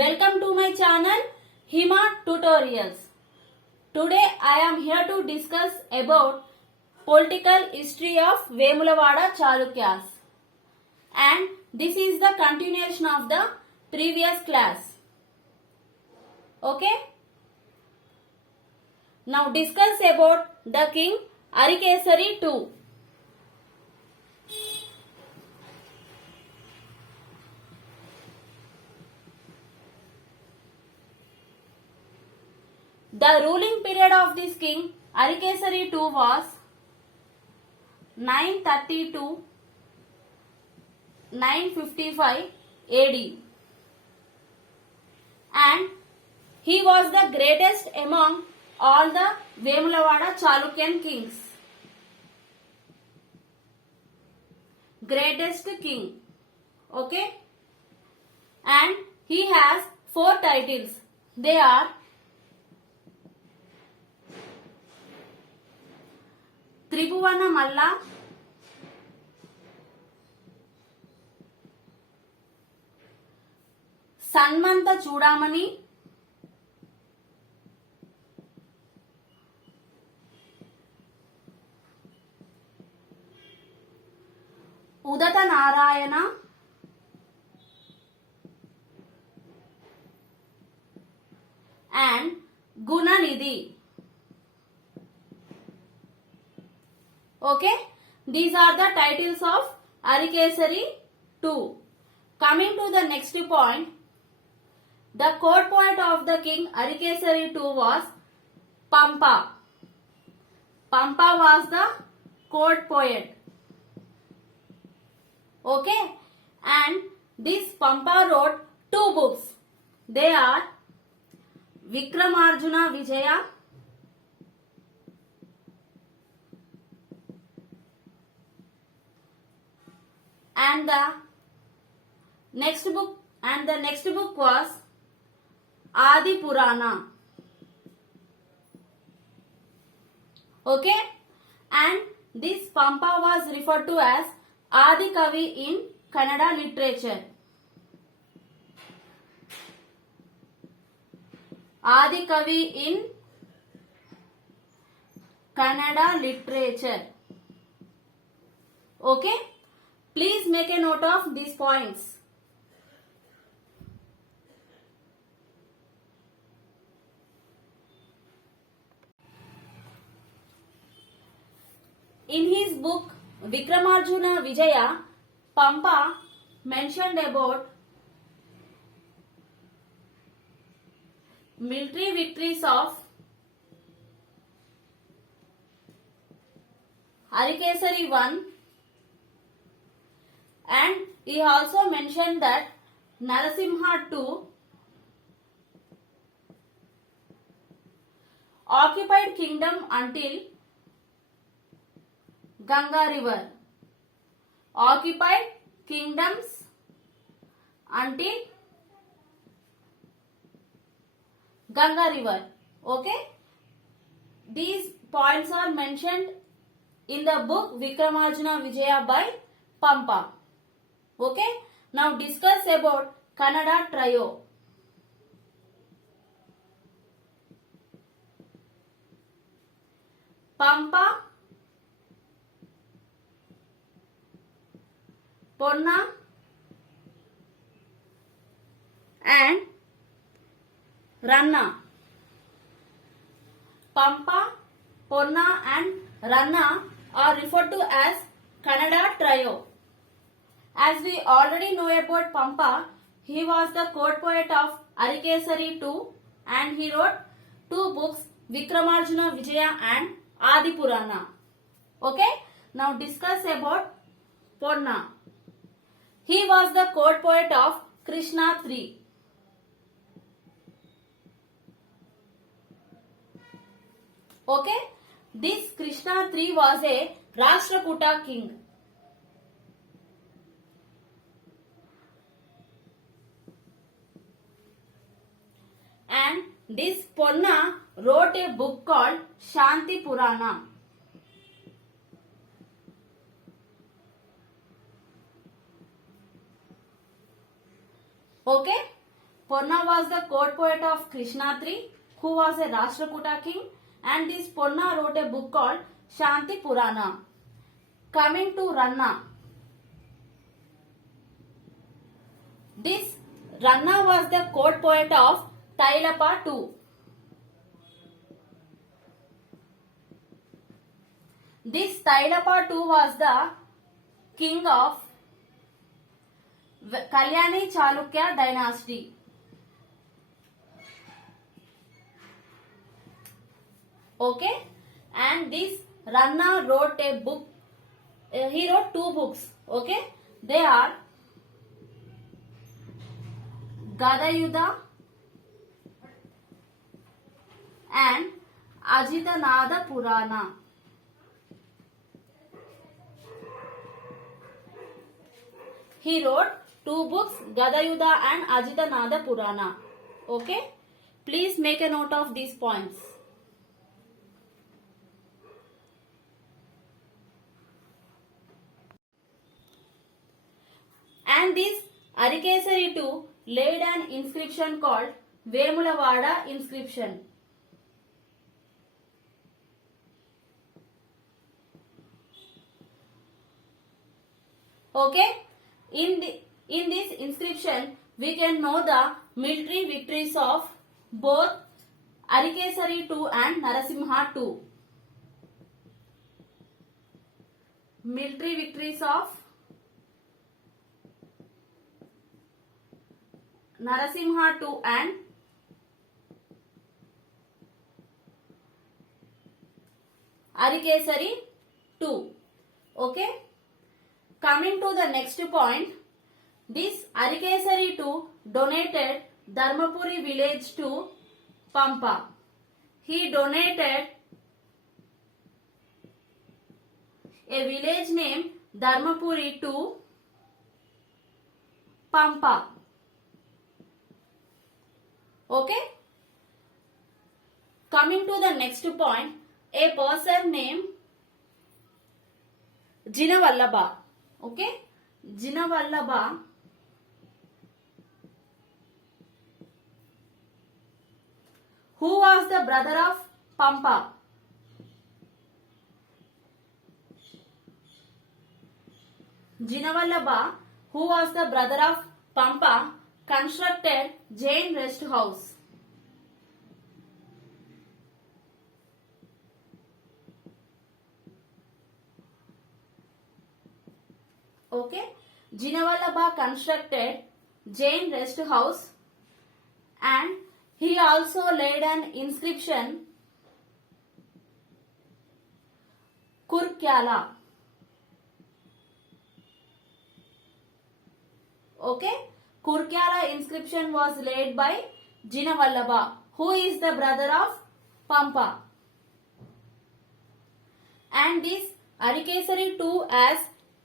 Welcome to my channel Hima Tutorials. Today I am here to discuss about political history of Vemulavada Chalukyas, and this is the continuation of the previous class. Okay? Now discuss about the king Arikesari II. The ruling period of this king Arikesari II was 930 to 955 AD, and he was the greatest among all the Vemulavada Chalukyan kings. Greatest king. Okay? And he has 4 titles. They are Tribhuvana Malla, Sanmanta Chudamani, Udata Narayana, and Gunanidhi. Okay, these are the titles of Arikesari II. Coming to the next point, the court poet of the king Arikesari II was Pampa. Pampa was the court poet. Okay, and this Pampa wrote 2 books. They are Vikramarjuna Vijaya and the next book was Adi Purana. Okay, and this Pampa was referred to as Adi Kavi in Kannada literature. Adi Kavi in Kannada literature. Okay, please make a note of these points. In his book Vikramarjuna Vijaya, Pampa mentioned about military victories of Arikesari I, and he also mentioned that Narasimha II occupied kingdom until Ganga river. Occupied kingdoms until Ganga river. Okay? These points are mentioned in the book Vikramarjuna Vijaya by Pampa. Okay? Now discuss about Kannada trio. Pampa, Ponna and Ranna. Pampa, Ponna and Ranna are referred to as Kannada trio. As we already know about Pampa, he was the court poet of Arikesari II and he wrote 2 books, Vikramarjuna Vijaya and Adi Purana. Okay, now discuss about Ponna. He was the court poet of Krishna III. Okay, this Krishna III was a Rashtrakuta king. And this Ponna wrote a book called Shanti Purana. Okay, Ponna was the court poet of Krishnatri, who was a Rashtrakuta king, and this Ponna wrote a book called Shanti Purana. Coming to Ranna. This Ranna was the court poet of Tailapa II. This Tailapa II was the king of Kalyani Chalukya dynasty. Okay, and this Ranna wrote a book. He wrote two books. Okay, they are Gadayuddha and Ajitanada Purana. He wrote two books, Gadayuddha and Ajitanada Purana. Okay, please make a note of these points. And this Arikesari II laid an inscription called Vemulavada inscription. Okay, in this inscription we can know the military victories of both Arikesari II and Narasimha II. Military victories of Narasimha II and Arikesari II. Okay. Coming to the next point, this Arikesari II donated Dharmapuri village to Pampa. He donated a village named Dharmapuri to Pampa. Okay. Coming to the next point, a person named Jinavallabha. Okay, Jinavallabha who was the brother of Pampa. Jinavallabha, who was the brother of Pampa, constructed Jain rest house. Okay, Jinavallabha constructed Jain rest house and he also laid an inscription Kurkyala. Okay, Kurkyala inscription was laid by Jinavallabha, who is the brother of Pampa. And this Arikesari II has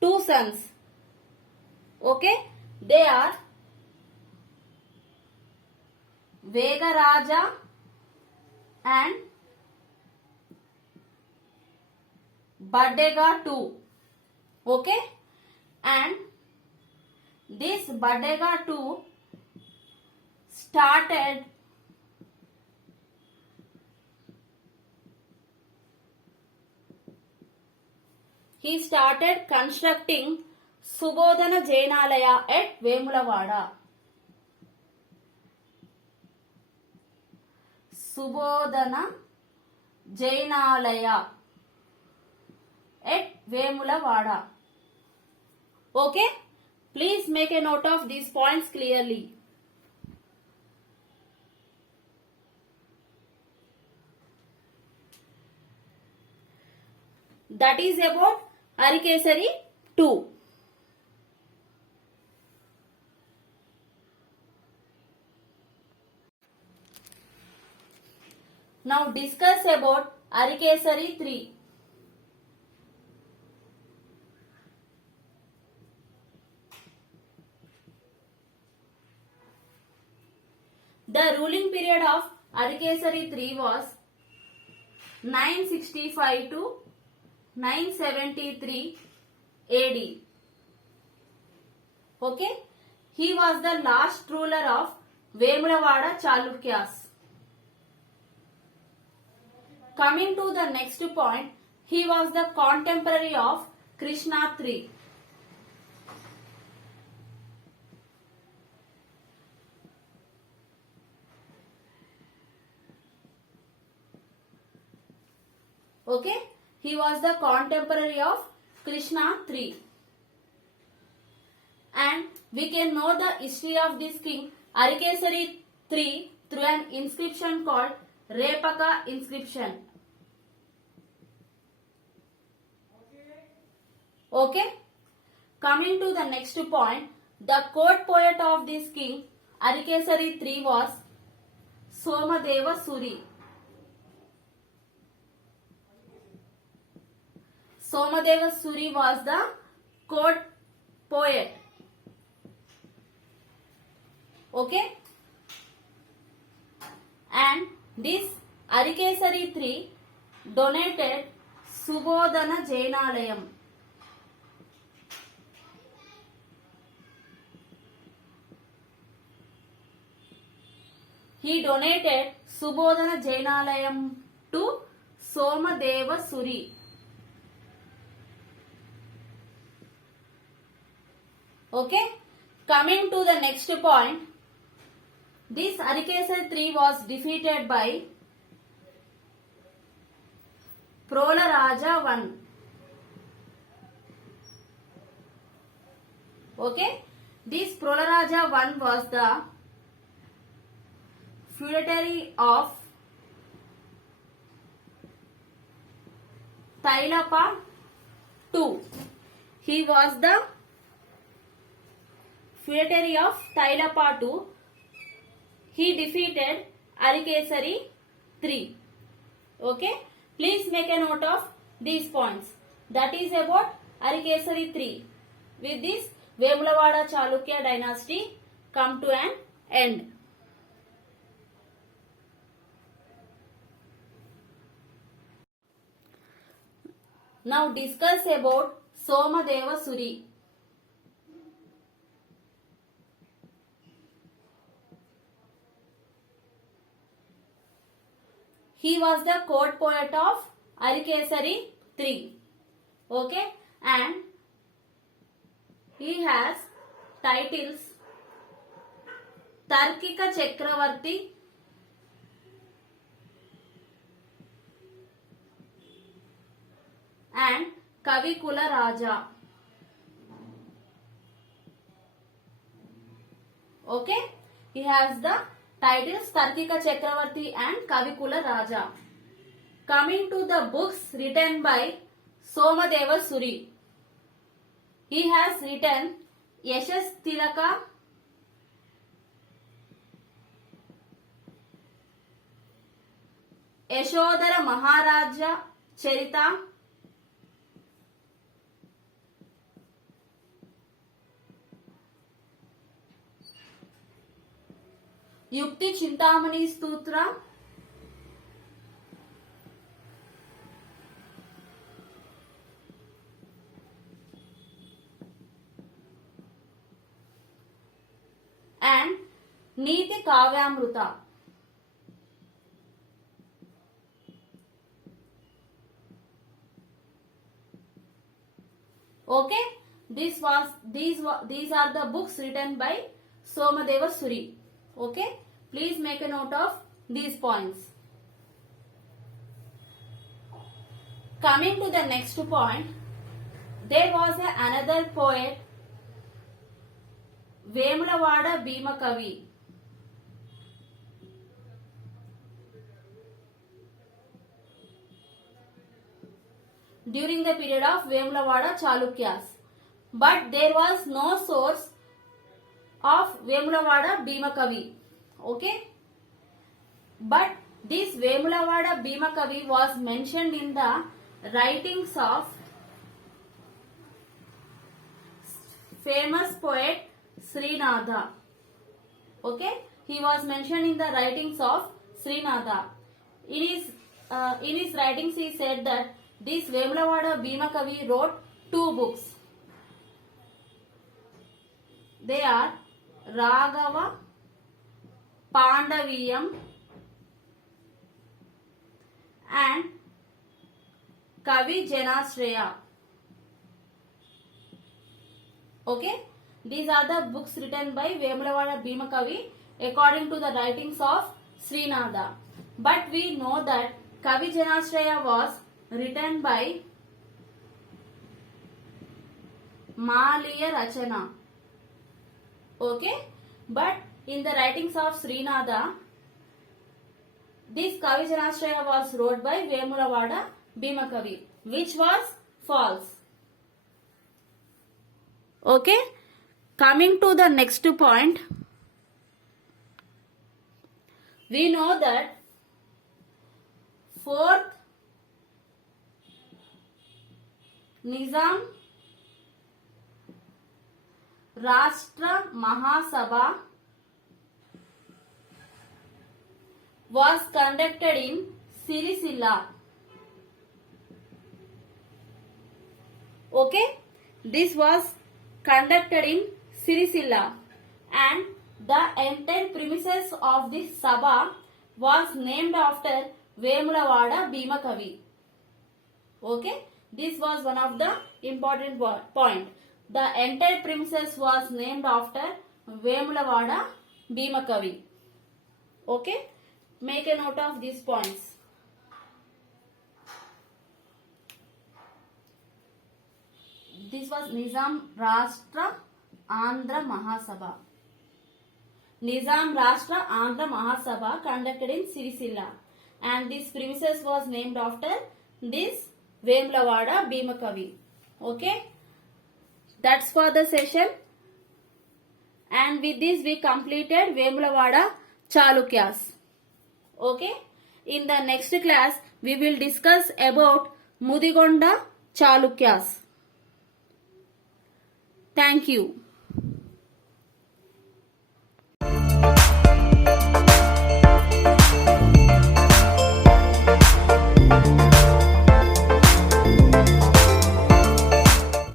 two sons. Okay, they are Vegaraja and Badega II. Okay, and this Badega II started constructing Subodhana Jainalaya at Vemulavada. Subodhana Jainalaya at Vemulavada. Okay, please make a note of these points clearly. That is about Arikesari II. Now discuss about Arikesari III. The ruling period of Arikesari III was 965 to 973 AD. Okay, he was the last ruler of Vemulavada Chalukyas. Coming to the next point, he was the contemporary of Krishna III. Okay, he was the contemporary of Krishna III. And we can know the history of this king Arikesari III through an inscription called Repaka inscription. Okay, coming to the next point, the court poet of this king Arikesari III was Somadeva Suri. Somadeva Suri was the court poet. Okay, and this Arikesari III donated Subodhana Jainalayam. He donated Subodhana Jainalayam to Somadeva Suri. Okay, coming to the next point, this Arikesari III was defeated by Prolaraja I. Okay, this Prolaraja I was the feudatory of Tailapa II. He was the feudatory of Tailapa II. He defeated Arikesari III. Okay, please make a note of these points. That is about Arikesari III. With this, Vemulavada Chalukya dynasty come to an end. Now discuss about Somadeva Suri. He was the court poet of Arikesari III. Okay, and he has titles Tarkika Chakravarti, and Kavikula Raja. Okay, he has the titles Tarkika Chakravarti and Kavikula Raja. Coming to the books written by Somadeva Suri. He has written Yashas Tilaka, Yashodhara Maharaja Charita, Yukti Chintamani Stutra, and Niti Kavyamruta. Okay, these are the books written by Somadeva Suri. Okay, please make a note of these points. Coming to the next point, there was another poet, Vemulavada Bhimakavi. During the period of Vemulavada Chalukyas, but there was no source of Vemulavada Bhimakavi. Okay, but this Vemulavada Bhimakavi was mentioned in the writings of famous poet Srinatha. Okay, he was mentioned in the writings of Srinatha. In his writings he said that this Vemulavada Bhimakavi wrote 2 books. They are Raghava Pandaviyam and Kavi Janashraya. Okay, these are the books written by Vemulavada Bhima Kavi according to the writings of Srinada. But we know that Kavi Janashraya was written by Maliya Rachana. Okay, but in the writings of Srinada, this Kavi Janashraya was wrote by Vemulavada Bhima Kavi, which was false. Okay, coming to the next point, we know that fourth Nizam Rashtra Mahasabha was conducted in Siricilla. Okay, this was conducted in Siricilla and the entire premises of this Sabha was named after Vemulavada Bhima Kavi. Okay, this was one of the important point. The entire premises was named after Vemulavada Bhima Kavi. Okay, make a note of these points. This was Nizam Rashtra Andhra Mahasabha. Nizam Rashtra Andhra Mahasabha conducted in Siricilla and this premises was named after this Vemulavada Bhima Kavi. Okay, that's for the session, and with this we completed Vemulavada Chalukyas. Okay, in the next class we will discuss about Mudigonda Chalukyas. Thank you.